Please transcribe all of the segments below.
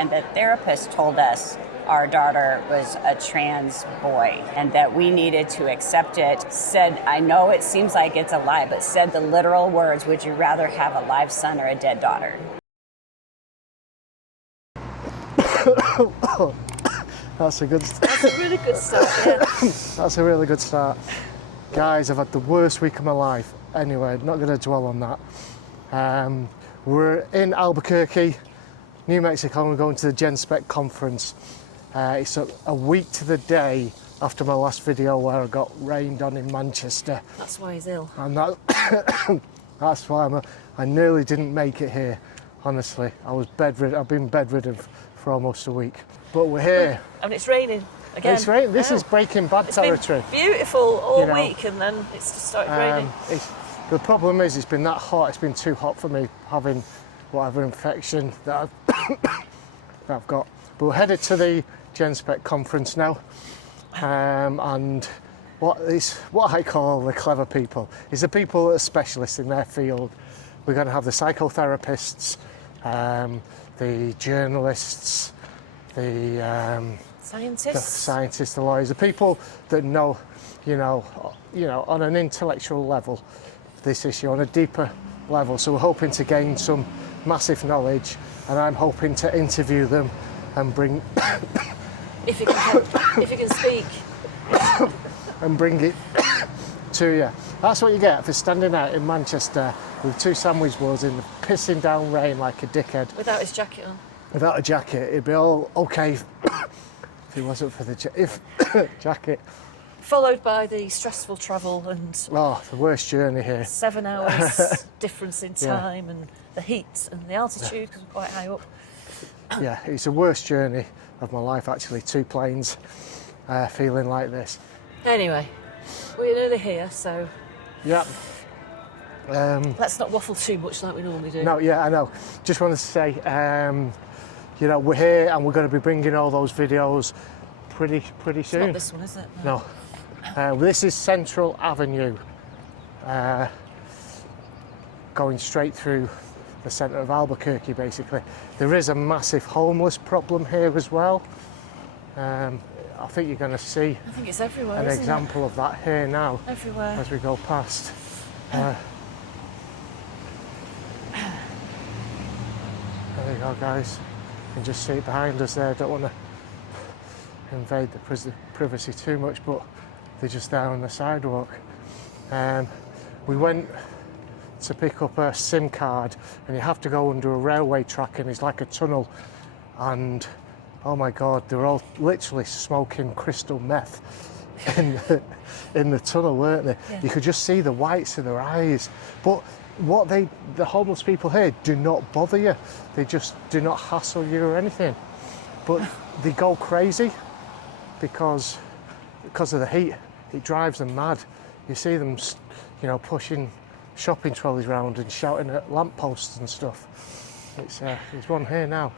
and the therapist told us our daughter was a trans boy and that we needed to accept it. Said, I know it seems like it's a lie, but said the literal words, would you rather have a live son or a dead daughter? That's a really good start, yeah. That's a really good start. Guys, I've had the worst week of my life. Anyway, not going to dwell on that. We're in Albuquerque, New Mexico, and we're going to the Genspect Conference. It's a week to the day after my last video where I got rained on in Manchester. That's why he's ill. And that's why I nearly didn't make it here, honestly. I was bedridden. I've been bedridden for almost a week. But we're here. And it's raining again. It's raining. This is Breaking Bad territory. It's been beautiful all week, and then it's just started raining. The problem is it's been that hot. It's been too hot for me, having whatever infection that I've got. But we're headed to the Genspect Conference now. And what I call the clever people is the people that are specialists in their field. We're going to have the psychotherapists, the journalists, the scientists, the lawyers, the people that know, on an intellectual level, this issue on a deeper level. So we're hoping to gain some massive knowledge, and I'm hoping to interview them and bring. If you can speak. And bring it to you. That's what you get for standing out in Manchester with two sandwich boards in the pissing down rain like a dickhead. Without his jacket on. Without a jacket, it'd be all okay if it wasn't for the jacket. Followed by the stressful travel and... Oh, the worst journey here. 7 hours difference in time, and the heat and the altitude because we're quite high up. Yeah, it's the worst journey of my life, actually. 2 planes, feeling like this. Anyway, we're nearly here, so... Yeah. Let's not waffle too much like we normally do. No, yeah, I know. Just wanted to say, we're here and we're going to be bringing all those videos pretty soon. It's not this one, is it? No. This is Central Avenue, going straight through the centre of Albuquerque, basically. There is a massive homeless problem here as well. I think you're going to see I think it's everywhere, an example of that here now. Everywhere. As we go past. There you go, guys. You can just see it behind us there. Don't want to invade the privacy too much, but they're just there on the sidewalk. We went to pick up a SIM card, and you have to go under a railway track, and it's like a tunnel. And oh my God, they're all literally smoking crystal meth in the tunnel, weren't they? Yeah. You could just see the whites of their eyes. But the homeless people here do not bother you. They just do not hassle you or anything. But they go crazy because of the heat. It drives them mad. You see them, pushing shopping trolleys around and shouting at lampposts and stuff. There's one here now.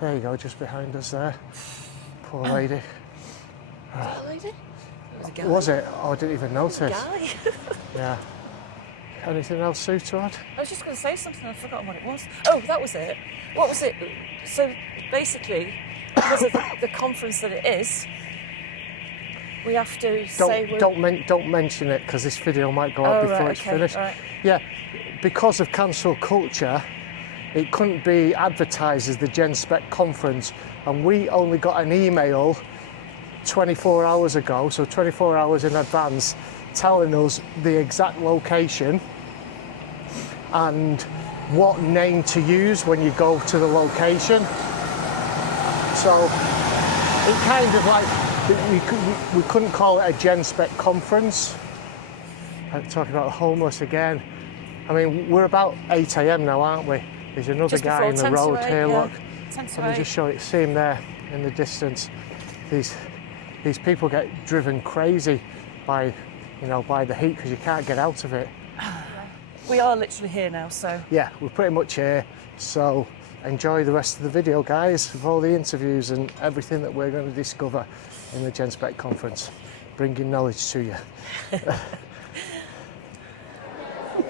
There you go, just behind us there. Poor lady. Poor lady? It was a guy. Was it? Oh, I didn't even notice. A guy? Yeah. Anything else, Sue, to add? I was just going to say something, I've forgotten what it was. Oh, that was it. What was it? So basically, because of the conference that it is, we have to don't mention it, because this video might go up before it's finished. Right. Yeah, because of cancel culture, it couldn't be advertised as the Genspect Conference, and we only got an email 24 hours ago, so 24 hours in advance, telling us the exact location and what name to use when you go to the location. So it kind of like, we couldn't call it a Genspect Conference. I'm talking about the homeless again. I mean, we're about 8 a.m. now, aren't we? There's another guy in the road here, look. Let me just show it, see him there in the distance. These people get driven crazy by the heat because you can't get out of it. We are literally here now, so... Yeah, we're pretty much here, so enjoy the rest of the video, guys, with all the interviews and everything that we're going to discover in the Genspect Conference, bringing knowledge to you.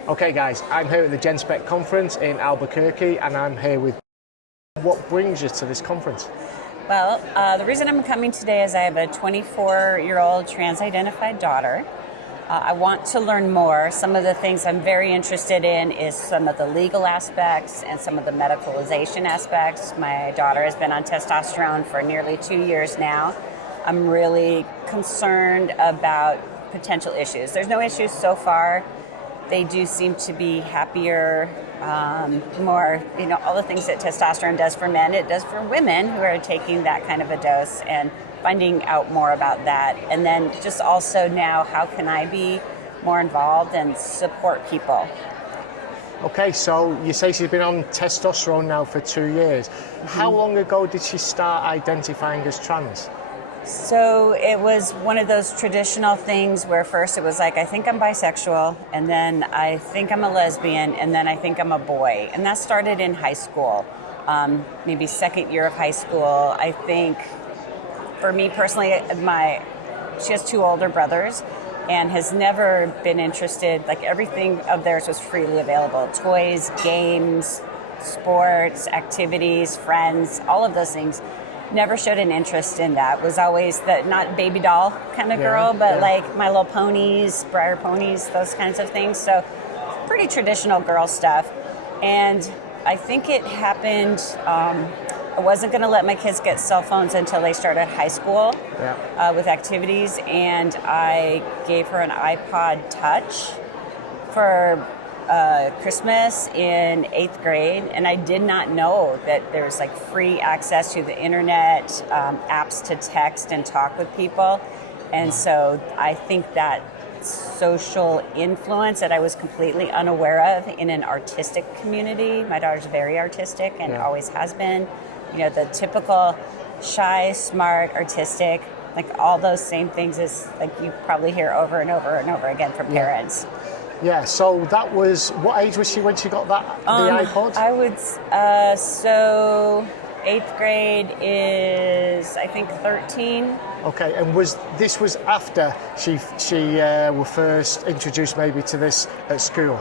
Okay guys, I'm here at the Genspect Conference in Albuquerque and I'm here with... What brings you to this conference? Well, the reason I'm coming today is I have a 24-year-old trans-identified daughter. I want to learn more. Some of the things I'm very interested in is some of the legal aspects and some of the medicalization aspects. My daughter has been on testosterone for nearly 2 years now. I'm really concerned about potential issues. There's no issues so far. They do seem to be happier, more, all the things that testosterone does for men, it does for women who are taking that kind of a dose, and finding out more about that. And then just also now, how can I be more involved and support people? Okay, so you say she's been on testosterone now for 2 years. How long ago did she start identifying as trans? So it was one of those traditional things where first it was like, I think I'm bisexual, and then I think I'm a lesbian, and then I think I'm a boy. And that started in high school, maybe second year of high school. I think for me personally, she has 2 older brothers and has never been interested, like everything of theirs was freely available. Toys, games, sports, activities, friends, all of those things. Never showed an interest in that. Was always the not baby doll kind of girl, but like My Little Ponies, Briar Ponies, those kinds of things. So pretty traditional girl stuff. And I think it happened, I wasn't going to let my kids get cell phones until they started high school with activities. And I gave her an iPod Touch for Christmas in 8th grade, and I did not know that there's like free access to the internet, apps to text and talk with people. And so I think that social influence that I was completely unaware of in an artistic community. My daughter's very artistic and always has been. The typical shy, smart, artistic, like all those same things as like you probably hear over and over and over again from parents. Yeah, so that was, what age was she when she got that, the iPod? I would, so 8th grade is, I think, 13. Okay, and this was after she was first introduced maybe to this at school?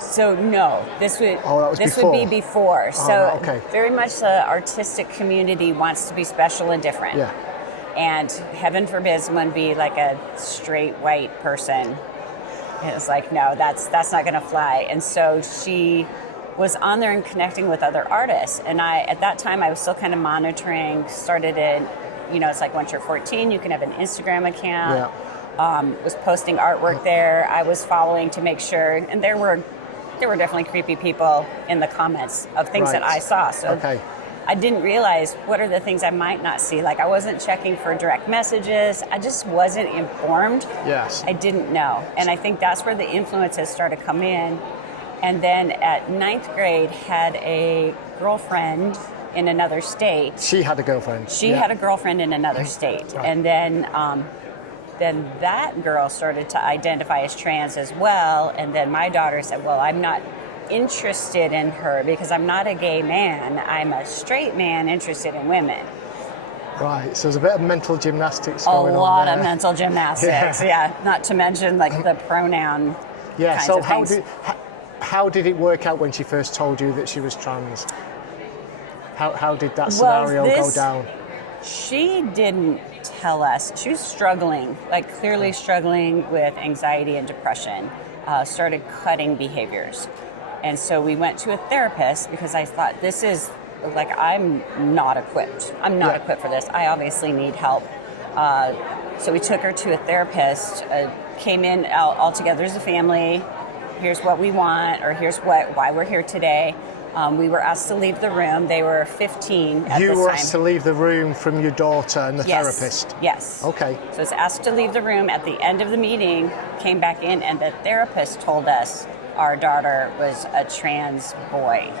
So no, this would be before. So very much the artistic community wants to be special and different. Yeah. And heaven forbid someone be like a straight white person. It was like, no, that's not going to fly. And so she was on there and connecting with other artists. And at that time, I was still kind of monitoring, started in, it's like once you're 14, you can have an Instagram account. Yeah. Was posting artwork there. I was following to make sure, and there were definitely creepy people in the comments of things that I saw. So I didn't realize what are the things I might not see. Like I wasn't checking for direct messages. I just wasn't informed. Yes. I didn't know. And I think that's where the influences started to come in. And then at 9th grade, had a girlfriend in another state. She had a girlfriend? She had a girlfriend in another state. Right. And then that girl started to identify as trans as well. And then my daughter said, well, I'm not interested in her because I'm not a gay man. I'm a straight man interested in women. Right, so there's a bit of mental gymnastics going on. A lot of mental gymnastics, not to mention like the pronoun kinds of things. How did it work out when she first told you that she was trans? How did that scenario go down? She didn't tell us. She was struggling, like clearly struggling with anxiety and depression, started cutting behaviors. And so we went to a therapist because I thought this is like, I'm not equipped. I'm not equipped for this. I obviously need help. So we took her to a therapist, came in all together as a family. Here's what we want, or here's why we're here today. We were asked to leave the room. They were 15 at the time. You were asked to leave the room from your daughter and the therapist? Yes. Okay. So I was asked to leave the room. At the end of the meeting, came back in, and the therapist told us our daughter was a trans boy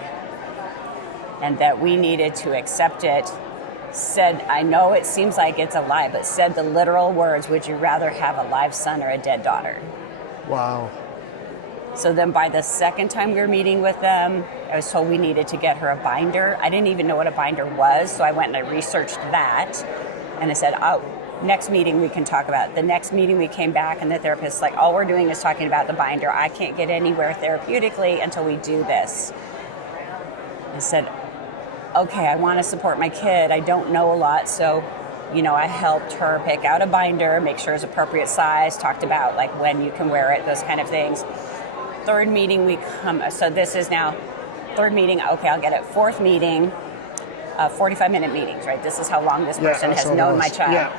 and that we needed to accept it. Said, I know it seems like it's a lie, but said the literal words, would you rather have a live son or a dead daughter? Wow. So then by the second time we were meeting with them, I was told we needed to get her a binder. I didn't even know what a binder was, so I went and I researched that. And I said, oh, next meeting we can talk about it. The next meeting we came back and the therapist's like, all we're doing is talking about the binder. I can't get anywhere therapeutically until we do this. I said, okay, I want to support my kid. I don't know a lot, so I helped her pick out a binder, make sure it's appropriate size, talked about like when you can wear it, those kind of things. Third meeting so this is now third meeting, okay, I'll get it. Fourth meeting, 45-minute meetings, right? This is how long this person has known my child. Yeah.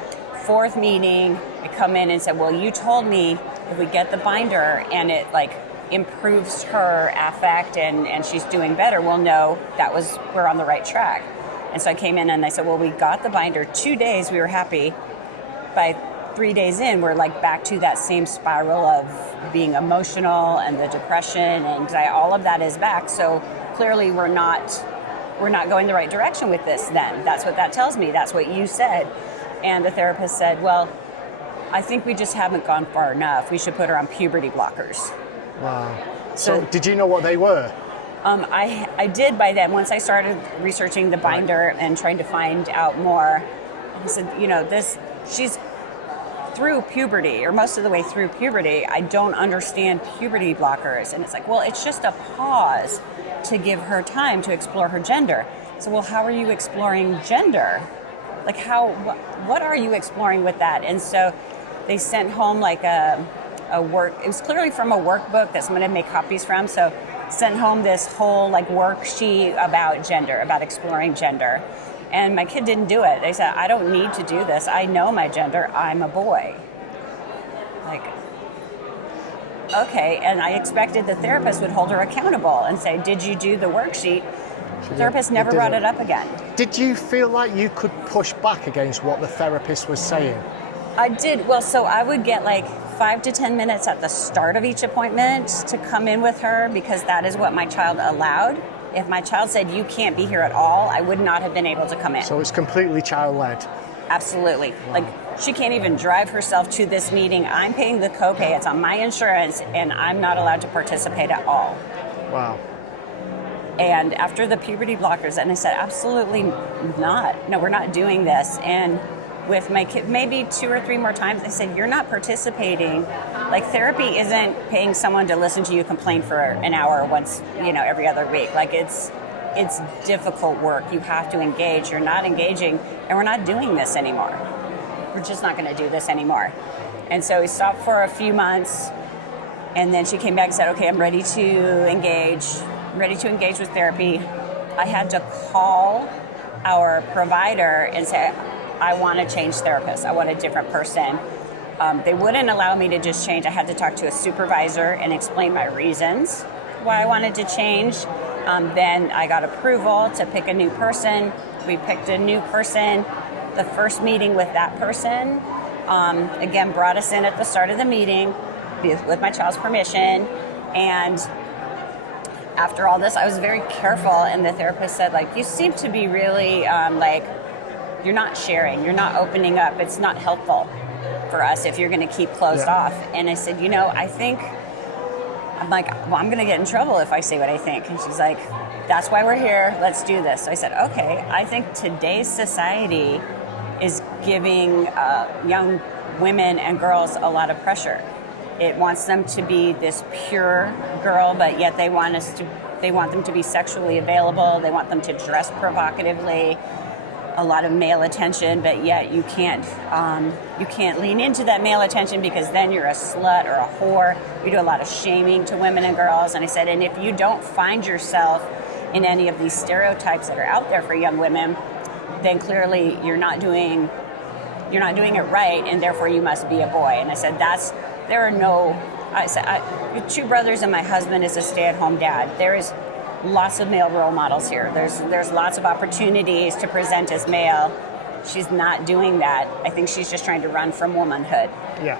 Fourth meeting, I come in and said, well, you told me if we get the binder and it like improves her affect and she's doing better, we'll know we're on the right track. And so I came in and I said, well, we got the binder 2 days, we were happy. By 3 days in, we're like back to that same spiral of being emotional and the depression and anxiety, all of that is back. So clearly we're not going the right direction with this then. That's what that tells me. That's what you said. And the therapist said, well, I think we just haven't gone far enough. We should put her on puberty blockers. Wow. So did you know what they were? I did by then. Once I started researching the binder and trying to find out more, I said, she's through puberty, or most of the way through puberty. I don't understand puberty blockers. And it's like, well, it's just a pause to give her time to explore her gender. So, well, how are you exploring gender? Like what are you exploring with that? And so they sent home like a work, it was clearly from a workbook that someone had made copies from. So sent home this whole like worksheet about gender, about exploring gender. And my kid didn't do it. They said, I don't need to do this. I know my gender. I'm a boy. Like, okay. And I expected the therapist would hold her accountable and say, did you do the worksheet? The therapist never brought it up again. Did you feel like you could push back against what the therapist was saying? I did. Well, so I would get like 5 to 10 minutes at the start of each appointment to come in with her because that is what my child allowed. If my child said, you can't be here at all, I would not have been able to come in. So it's completely child-led? Absolutely. Wow. Like, she can't even drive herself to this meeting. I'm paying the copay. It's on my insurance, and I'm not allowed to participate at all. Wow. And after the puberty blockers, and I said, absolutely not. No, we're not doing this. And with my kid, maybe 2 or 3 more times, I said, you're not participating. Like, therapy isn't paying someone to listen to you complain for an hour once, every other week. Like, it's difficult work. You have to engage. You're not engaging, and we're not doing this anymore. We're just not going to do this anymore. And so we stopped for a few months, and then she came back and said, okay, I'm ready to engage. I'm ready to engage with therapy. I had to call our provider and say, I want to change therapists. I want a different person. They wouldn't allow me to just change. I had to talk to a supervisor and explain my reasons why I wanted to change. Then I got approval to pick a new person. We picked a new person. The first meeting with that person, again, brought us in at the start of the meeting with my child's permission. And after all this, I was very careful. And the therapist said, you seem to be really, you're not sharing, you're not opening up. It's not helpful for us if you're going to keep closed off. And I said, I'm going to get in trouble if I say what I think. And she's like, that's why we're here. Let's do this. So I said, okay, I think today's society is giving young women and girls a lot of pressure. It wants them to be this pure girl, but yet they want them to be sexually available. They want them to dress provocatively. A lot of male attention, but yet you can't lean into that male attention because then you're a slut or a whore. We do a lot of shaming to women and girls. And I said, and if you don't find yourself in any of these stereotypes that are out there for young women, then clearly you're not doing it right, and therefore you must be a boy. And I said, your 2 brothers and my husband is a stay-at-home dad. There is lots of male role models here. There's lots of opportunities to present as male. She's not doing that. I think she's just trying to run from womanhood. Yeah.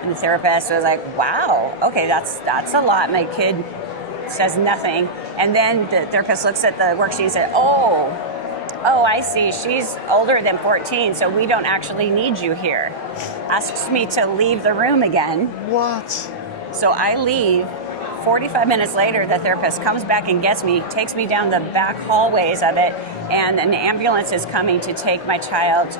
And the therapist was like, wow, okay, that's a lot. My kid says nothing. And then the therapist looks at the worksheet and said, oh, I see. She's older than 14, so we don't actually need you here. Asks me to leave the room again. What? So I leave. 45 minutes later, the therapist comes back and gets me, takes me down the back hallways of it, and an ambulance is coming to take my child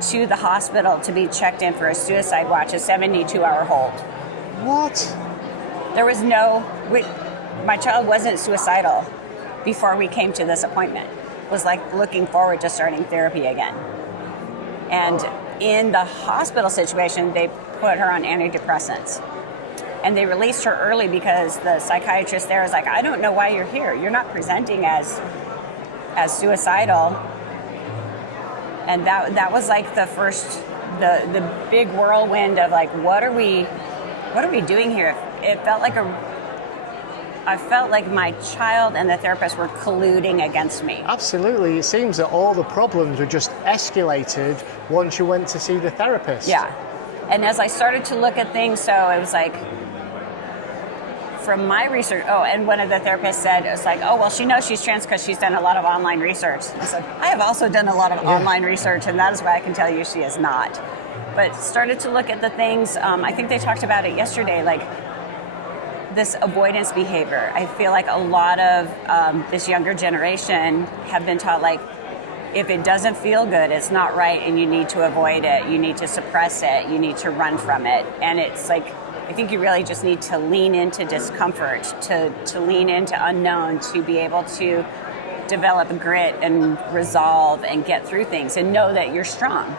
to the hospital to be checked in for a suicide watch, a 72-hour hold. What? There was my child wasn't suicidal before we came to this appointment. Was like looking forward to starting therapy again. And in the hospital situation, they put her on antidepressants. And they released her early because the psychiatrist there was like, I don't know why you're here. You're not presenting as suicidal. And that was like the first, the big whirlwind of like, what are we doing here? It felt like I felt like my child and the therapist were colluding against me. Absolutely. It seems that all the problems were just escalated once you went to see the therapist. Yeah. And as I started to look at things, so it was like, from my research, and one of the therapists said, it was like, oh, well, she knows she's trans because she's done a lot of online research. I said, I have also done a lot of online research, and that is why I can tell you she is not. But started to look at the things, I think they talked about it yesterday, like this avoidance behavior. I feel like a lot of this younger generation have been taught, like, if it doesn't feel good, it's not right, and you need to avoid it, you need to suppress it, you need to run from it. And it's like, I think you really just need to lean into discomfort, to lean into unknown, to be able to develop grit and resolve and get through things and know that you're strong.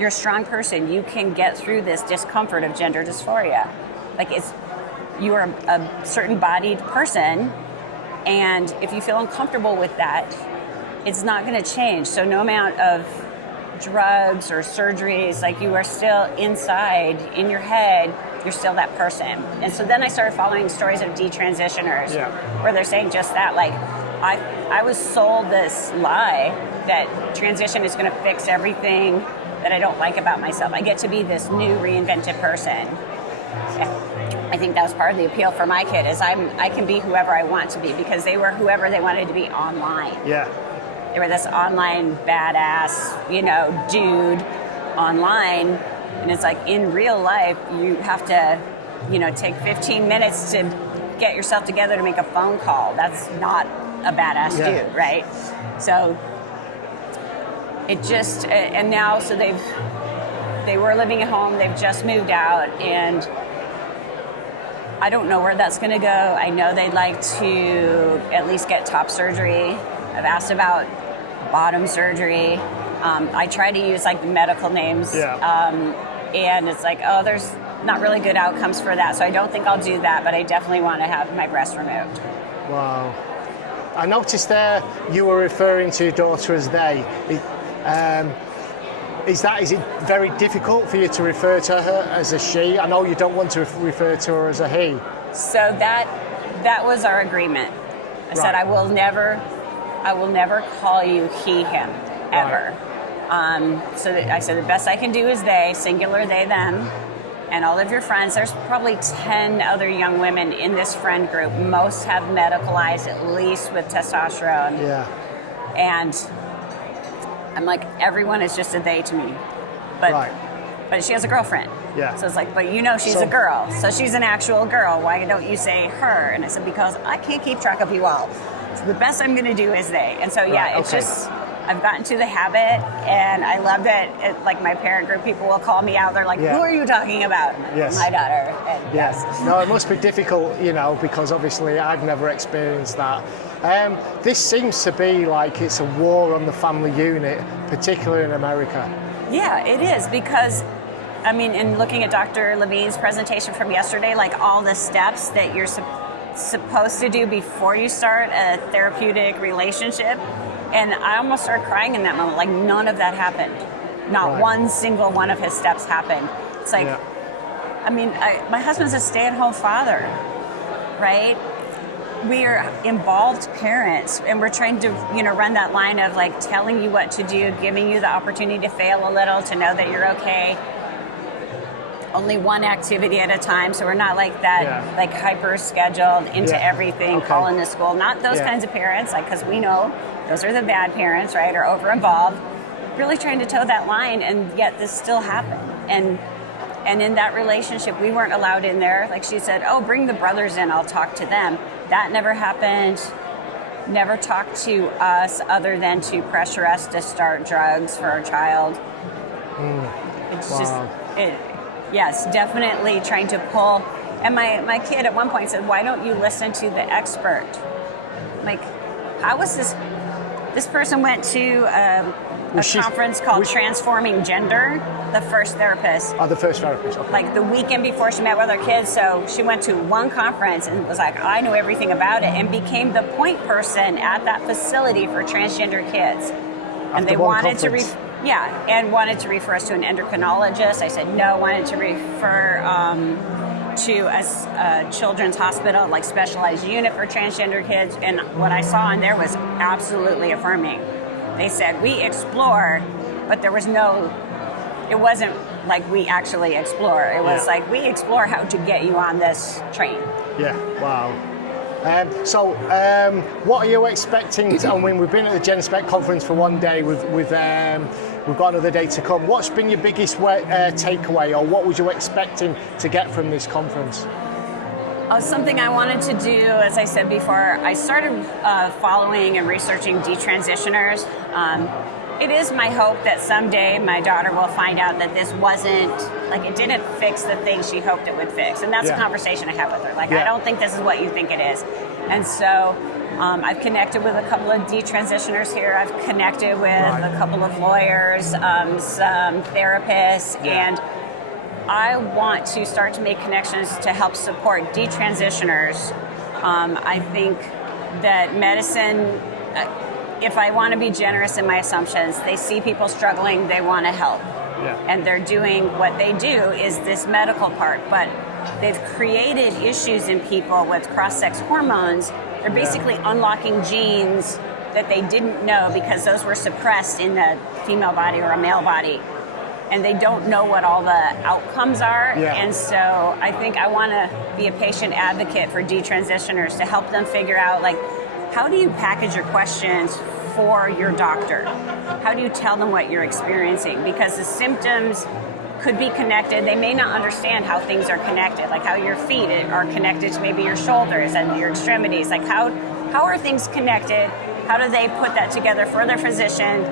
You're a strong person. You can get through this discomfort of gender dysphoria. Like, you are a certain bodied person, and if you feel uncomfortable with that, it's not going to change. So no amount of drugs or surgeries, like, you are still inside, in your head, you're still that person. And so then I started following stories of detransitioners, where they're saying just that, like, I was sold this lie that transition is going to fix everything that I don't like about myself. I get to be this new reinvented person. I think that was part of the appeal for my kid, is I can be whoever I want to be, because they were whoever they wanted to be online. Yeah. They were this online badass, dude online. And it's like, in real life, you have to, take 15 minutes to get yourself together to make a phone call. That's not a badass dude, right? So it just, and now, so they were living at home, they've just moved out, and I don't know where that's going to go. I know they'd like to at least get top surgery. I've asked about bottom surgery. I try to use like the medical names, and it's like, there's not really good outcomes for that. So I don't think I'll do that, but I definitely want to have my breast removed. Wow. I noticed there you were referring to your daughter as they. Is it very difficult for you to refer to her as a she? I know you don't want to refer to her as a he. So that was our agreement. I said, I will never call you he, him, ever. So I said, the best I can do is they, singular they, them, and all of your friends. There's probably 10 other young women in this friend group. Most have medicalized, at least with testosterone. Yeah. And I'm like, everyone is just a they to me. But she has a girlfriend. Yeah. So it's like, but she's a girl. So she's an actual girl. Why don't you say her? And I said, because I can't keep track of you all. So the best I'm going to do is they. And so, it's just, I've gotten to the habit, and I love that, like, my parent group, people will call me out. They're like, who are you talking about? Yes. My daughter. And yes. No, it must be difficult, because obviously I've never experienced that. This seems to be like it's a war on the family unit, particularly in America. Yeah, it is, because, in looking at Dr. Levine's presentation from yesterday, like, all the steps that you're supposed to do before you start a therapeutic relationship, and I almost started crying in that moment. Like, none of that happened. Not one single one of his steps happened. It's like, my husband's a stay-at-home father, right? We are involved parents, and we're trying to, run that line of, like, telling you what to do, giving you the opportunity to fail a little, to know that you're okay. Only one activity at a time, so we're not like that, like, hyper scheduled into everything, calling the school. Not those kinds of parents, like, because we know those are the bad parents, right? Or over involved. Really trying to toe that line, and yet this still happened. And in that relationship, we weren't allowed in there. Like, she said, bring the brothers in, I'll talk to them. That never happened. Never talked to us other than to pressure us to start drugs for our child. It's Wow. just, yes, definitely trying to pull. And my kid at one point said, "Why don't you listen to the expert?" Like, how was this? This person went to a conference called Transforming Gender, the first therapist. Oh, the first therapist. Okay. Like the weekend before she met with her kids, so she went to one conference and was like, I know everything about it, and became the point person at that facility for transgender kids. And they wanted to wanted to refer us to an endocrinologist. I said no. Wanted to refer to a children's hospital, like specialized unit for transgender kids. And what I saw in there was absolutely affirming. They said we explore, but there was no. It wasn't like we actually explore. It was like we explore how to get you on this train. Yeah. Wow. So, what are you expecting? I mean, we've been at the Genspect Conference for one day. We've got another day to come. What's been your biggest takeaway, or what was you expecting to get from this conference? Something I wanted to do, as I said before, I started following and researching detransitioners. It is my hope that someday my daughter will find out that this wasn't, like, it didn't fix the thing she hoped it would fix. And that's a conversation I have with her. Like, I don't think this is what you think it is. And so I've connected with a couple of detransitioners here. I've connected with a couple of lawyers, some therapists, and I want to start to make connections to help support detransitioners. I think that medicine... if I want to be generous in my assumptions, they see people struggling, they want to help. And they're doing what they do is this medical part, but they've created issues in people with cross-sex hormones. They're basically unlocking genes that they didn't know because those were suppressed in the female body or a male body. And they don't know what all the outcomes are. And so I think I want to be a patient advocate for detransitioners to help them figure out, like, how do you package your questions for your doctor? How do you tell them what you're experiencing? Because the symptoms could be connected. They may not understand how things are connected, like how your feet are connected to maybe your shoulders and your extremities. Like how are things connected? How do they put that together for their physician?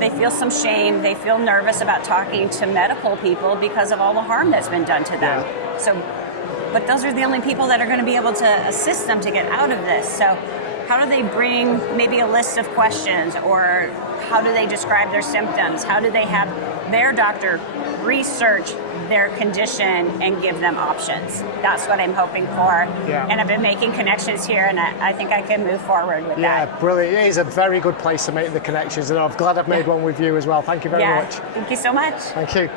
They feel some shame. They feel nervous about talking to medical people because of all the harm that's been done to them. But those are the only people that are going to be able to assist them to get out of this. So how do they bring maybe a list of questions, or how do they describe their symptoms? How do they have their doctor research their condition and give them options? That's what I'm hoping for. And I've been making connections here, and I think I can move forward with that. Yeah, brilliant. It is a very good place to make the connections, and I'm glad I've made one with you as well. Thank you very much. Thank you so much. Thank you.